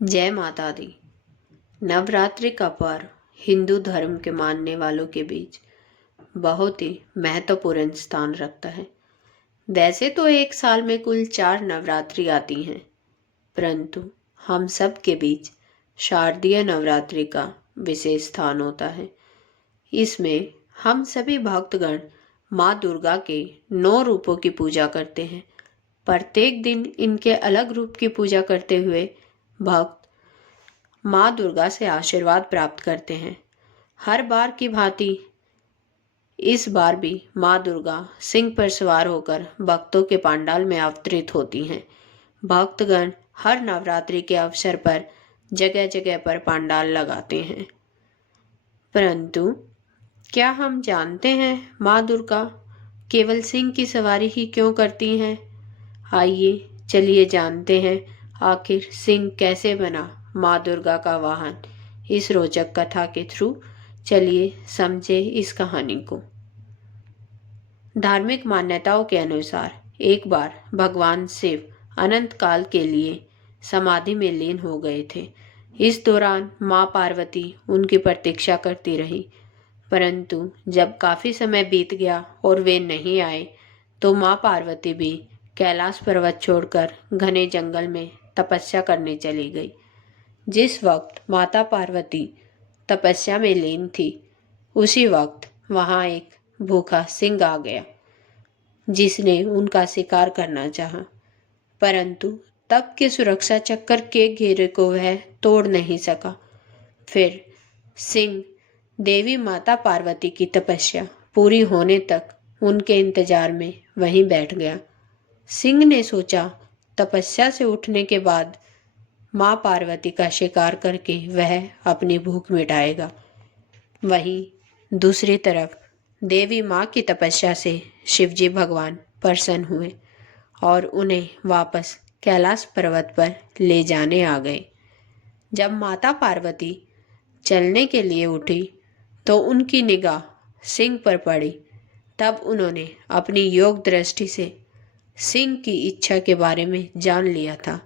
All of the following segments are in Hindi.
जय माता दी। नवरात्रि का पर्व हिंदू धर्म के मानने वालों के बीच बहुत ही महत्वपूर्ण स्थान रखता है। वैसे तो एक साल में कुल 4 नवरात्रि आती हैं, परंतु हम सब के बीच शारदीय नवरात्रि का विशेष स्थान होता है। इसमें हम सभी भक्तगण माँ दुर्गा के 9 रूपों की पूजा करते हैं। प्रत्येक दिन इनके अलग रूप की पूजा करते हुए भक्त माँ दुर्गा से आशीर्वाद प्राप्त करते हैं। हर बार की भांति इस बार भी माँ दुर्गा सिंह पर सवार होकर भक्तों के पंडाल में अवतरित होती हैं। भक्तगण हर नवरात्रि के अवसर पर जगह जगह पर पंडाल लगाते हैं। परंतु क्या हम जानते हैं माँ दुर्गा केवल सिंह की सवारी ही क्यों करती हैं? आइए चलिए जानते हैं आखिर सिंह कैसे बना माँ दुर्गा का वाहन। इस रोचक कथा के थ्रू चलिए समझे इस कहानी को। धार्मिक मान्यताओं के अनुसार एक बार भगवान शिव अनंत काल के लिए समाधि में लीन हो गए थे। इस दौरान माँ पार्वती उनकी प्रतीक्षा करती रही, परंतु जब काफी समय बीत गया और वे नहीं आए तो माँ पार्वती भी कैलाश पर्वत छोड़कर घने जंगल में तपस्या करने चली गई। जिस वक्त माता पार्वती तपस्या में लीन थी, उसी वक्त वहां एक भूखा सिंह आ गया, जिसने उनका शिकार करना चाहा, परंतु तब के सुरक्षा चक्कर के घेरे को वह तोड़ नहीं सका। फिर सिंह देवी माता पार्वती की तपस्या पूरी होने तक उनके इंतजार में वहीं बैठ गया। सिंह ने सोचा तपस्या से उठने के बाद माँ पार्वती का शिकार करके वह अपनी भूख मिटाएगा। वहीं दूसरी तरफ देवी माँ की तपस्या से शिवजी भगवान प्रसन्न हुए और उन्हें वापस कैलाश पर्वत पर ले जाने आ गए। जब माता पार्वती चलने के लिए उठी तो उनकी निगाह सिंह पर पड़ी। तब उन्होंने अपनी योग दृष्टि से सिंह की इच्छा के बारे में जान लिया था।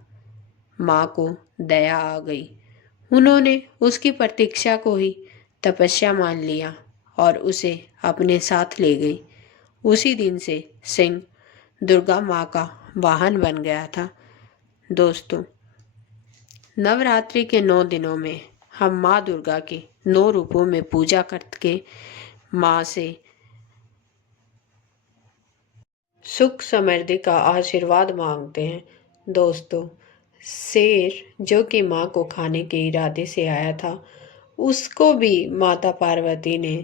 माँ को दया आ गई। उन्होंने उसकी प्रतीक्षा को ही तपस्या मान लिया और उसे अपने साथ ले गई। उसी दिन से सिंह दुर्गा माँ का वाहन बन गया था। दोस्तों, नवरात्रि के 9 दिनों में हम माँ दुर्गा के 9 रूपों में पूजा करके माँ से सुख समृद्धि का आशीर्वाद मांगते हैं। दोस्तों, शेर जो कि माँ को खाने के इरादे से आया था, उसको भी माता पार्वती ने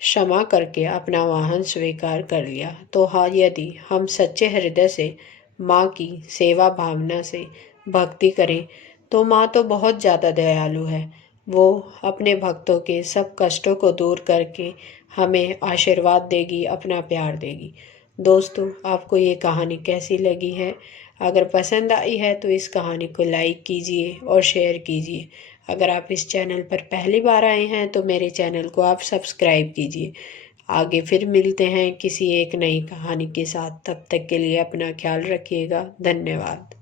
क्षमा करके अपना वाहन स्वीकार कर लिया। तो हाँ, यदि हम सच्चे हृदय से माँ की सेवा भावना से भक्ति करें तो माँ तो बहुत ज़्यादा दयालु है। वो अपने भक्तों के सब कष्टों को दूर करके हमें आशीर्वाद देगी, अपना प्यार देगी। दोस्तों, आपको ये कहानी कैसी लगी है? अगर पसंद आई है तो इस कहानी को लाइक कीजिए और शेयर कीजिए। अगर आप इस चैनल पर पहली बार आए हैं तो मेरे चैनल को आप सब्सक्राइब कीजिए। आगे फिर मिलते हैं किसी एक नई कहानी के साथ। तब तक के लिए अपना ख्याल रखिएगा। धन्यवाद।